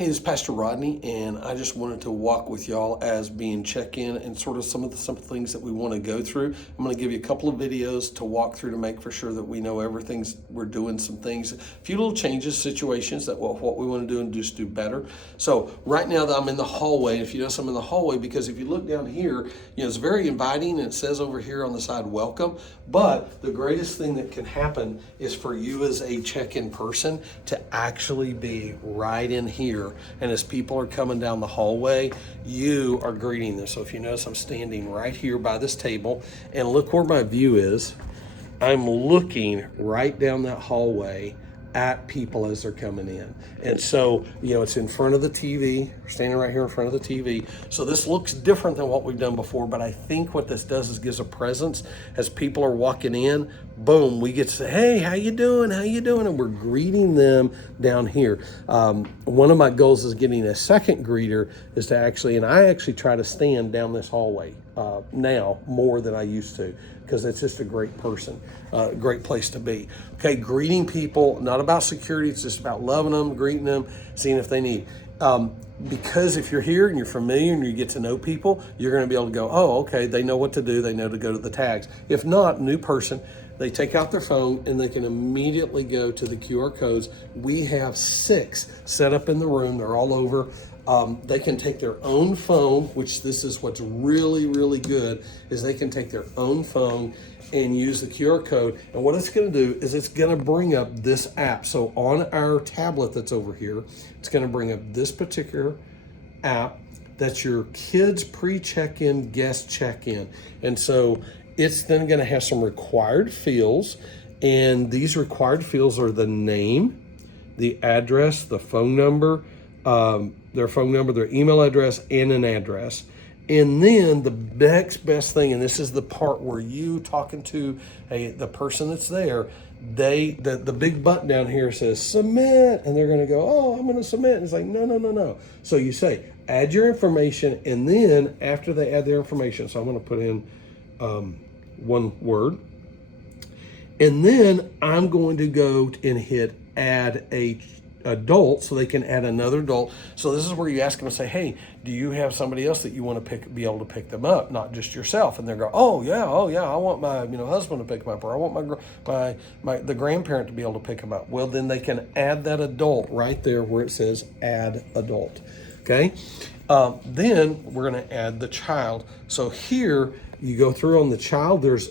Hey, this is Pastor Rodney, and I just wanted to walk with y'all as being check-in and sort of some things that we want to go through. I'm going to give you a couple of videos to walk through to make for sure that we know we're doing some things, a few little changes, situations that what we want to do and just do better. So right now that I'm in the hallway, if you notice I'm in the hallway because if you look down here, it's very inviting and it says over here on the side, welcome. But the greatest thing that can happen is for you as a check-in person to actually be right in here. And as people are coming down the hallway, you are greeting them. So if you notice, I'm standing right here by this table, and look where my view is. I'm looking right down that hallway at people as they're coming in. And so, it's in front of the TV, standing right here in front of the TV. So this looks different than what we've done before, but I think what this does is gives a presence as people are walking in. Boom, we get to say, hey, how you doing? How you doing? And we're greeting them down here. One of my goals is getting a second greeter is to I actually try to stand down this hallway now more than I used to, because it's just a great great place to be. Okay, greeting people, not about security, it's just about loving them, greeting them, seeing if they need. Because if you're here and you're familiar and you get to know people, you're going to be able to go, oh, okay, they know what to do, they know to go to the tags. If not, new person, they take out their phone and they can immediately go to the QR codes. We have 6 set up in the room, they're all over. They can take their own phone, which this is what's really, really good, is they can take their own phone and use the QR code. And what it's going to do is it's going to bring up this app. So on our tablet that's over here, it's going to bring up this particular app. That's your kids pre-check-in, guest check-in. And so it's then going to have some required fields. And these required fields are the name, the address, the phone number, their phone number, their email address, and an address. And then the next best thing, and this is the part where you talking to the person that's there, the big button down here says submit, and they're going to go, oh, I'm going to submit. And it's like, no. So you say, add your information, and then after they add their information, so I'm going to put in one word, and then I'm going to go and hit add a adult, so they can add another adult. So this is where you ask them and say, hey, do you have somebody else that you want to be able to pick them up, not just yourself? And they're going, oh yeah, I want my husband to pick them up, or I want the grandparent to be able to pick them up. Well, then they can add that adult right there where it says add adult. Okay, then we're going to add the child. So here you go through on the child, there's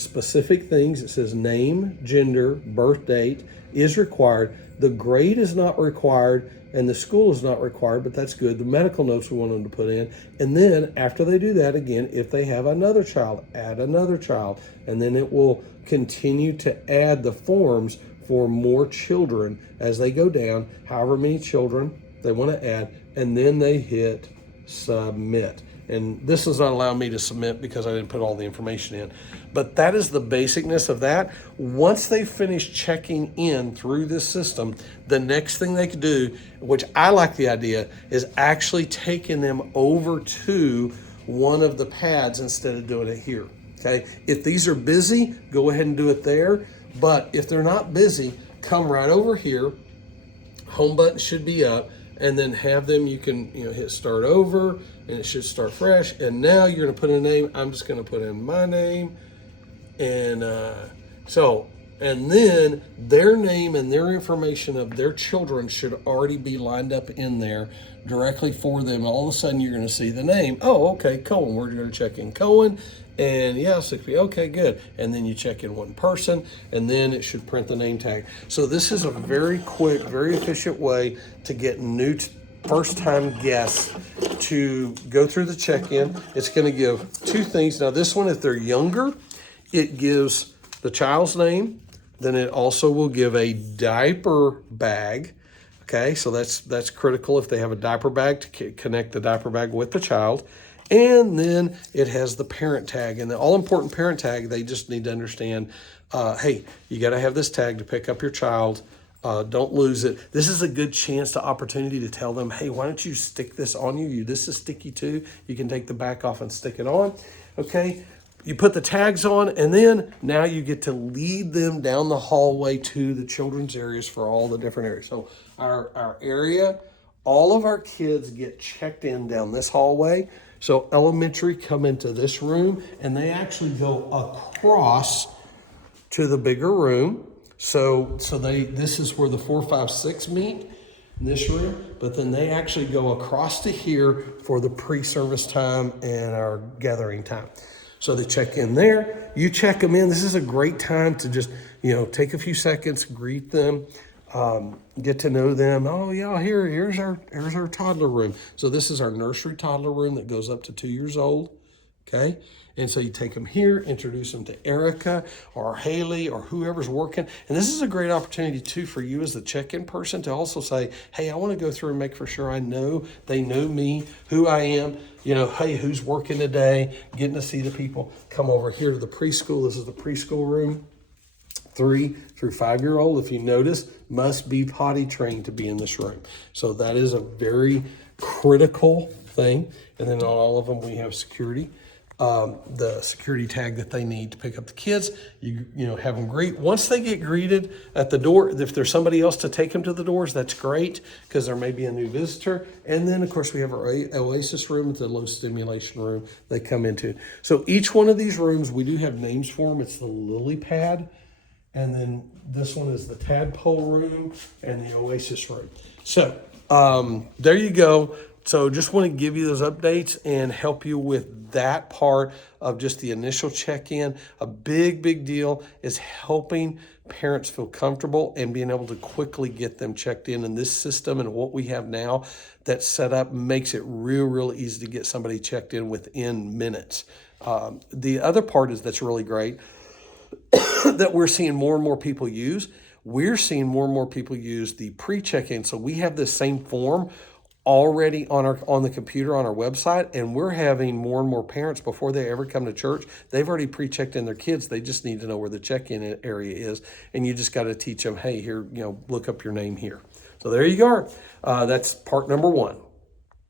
specific things. It says name, gender, birth date is required. The grade is not required, and the school is not required, but that's good. The medical notes we want them to put in. And then after they do that, again, if they have another child, add another child. And then it will continue to add the forms for more children as they go down, however many children they want to add, and then they hit submit. And this does not allow me to submit because I didn't put all the information in. But that is the basicness of that. Once they finish checking in through this system, the next thing they could do, which I like the idea, is actually taking them over to one of the pads instead of doing it here. Okay? If these are busy, go ahead and do it there. But if they're not busy, come right over here. Home button should be up. And then have them, you can hit start over, and it should start fresh. And now you're going to put in a name. I'm just going to put in my name. And and then their name and their information of their children should already be lined up in there directly for them. All of a sudden you're going to see the name. Oh, okay, Cohen. We're going to check in Cohen. And yeah, 6 okay, good. And then you check in one person, and then it should print the name tag. So this is a very quick, very efficient way to get new first-time guests to go through the check-in. It's going to give 2 things. Now this one, if they're younger, it gives the child's name. Then it also will give a diaper bag. Okay, so that's critical if they have a diaper bag, to connect the diaper bag with the child. And then it has the parent tag, and the all-important parent tag. They just need to understand, hey, you got to have this tag to pick up your child. Don't lose it. This is a good opportunity to tell them, hey, why don't you stick this on you? This is sticky too. You can take the back off and stick it on. Okay, you put the tags on, and then now you get to lead them down the hallway to the children's areas for all the different areas. So our area all of our kids get checked in down this hallway. So elementary come into this room, and they actually go across to the bigger room. So this is where the 4, 5, 6 meet in this room, but then they actually go across to here for the pre-service time and our gathering time. So they check in there, you check them in. This is a great time to just, take a few seconds, greet them, get to know them. Oh yeah, here's our toddler room. So this is our nursery toddler room that goes up to 2 years old. Okay. And so you take them here, introduce them to Erica or Haley or whoever's working. And this is a great opportunity too for you as the check-in person to also say, hey, I want to go through and make for sure they know me, who I am, hey, who's working today, getting to see the people. Come over here to the preschool. This is the preschool room. 3 through 5-year-old, if you notice, must be potty trained to be in this room. So that is a very critical thing. And then on all of them, we have security. The security tag that they need to pick up the kids. You have them greet. Once they get greeted at the door, if there's somebody else to take them to the doors, that's great because there may be a new visitor. And then, of course, we have our Oasis room. It's a low stimulation room they come into. So each one of these rooms, we do have names for them. It's the lily pad. And then this one is the tadpole room and the Oasis room. So there you go. So just want to give you those updates and help you with that part of just the initial check-in. A big deal is helping parents feel comfortable and being able to quickly get them checked in. And this system and what we have now that's set up makes it real easy to get somebody checked in within minutes. The other part that's really great that we're seeing more and more people use. We're seeing more and more people use the pre-check-in. So we have this same form already on the computer on our website, and we're having more and more parents before they ever come to church. They've already pre-checked in their kids. They just need to know where the check-in area is, and you just got to teach them, hey, here, look up your name here. So there you go. That's part number 1.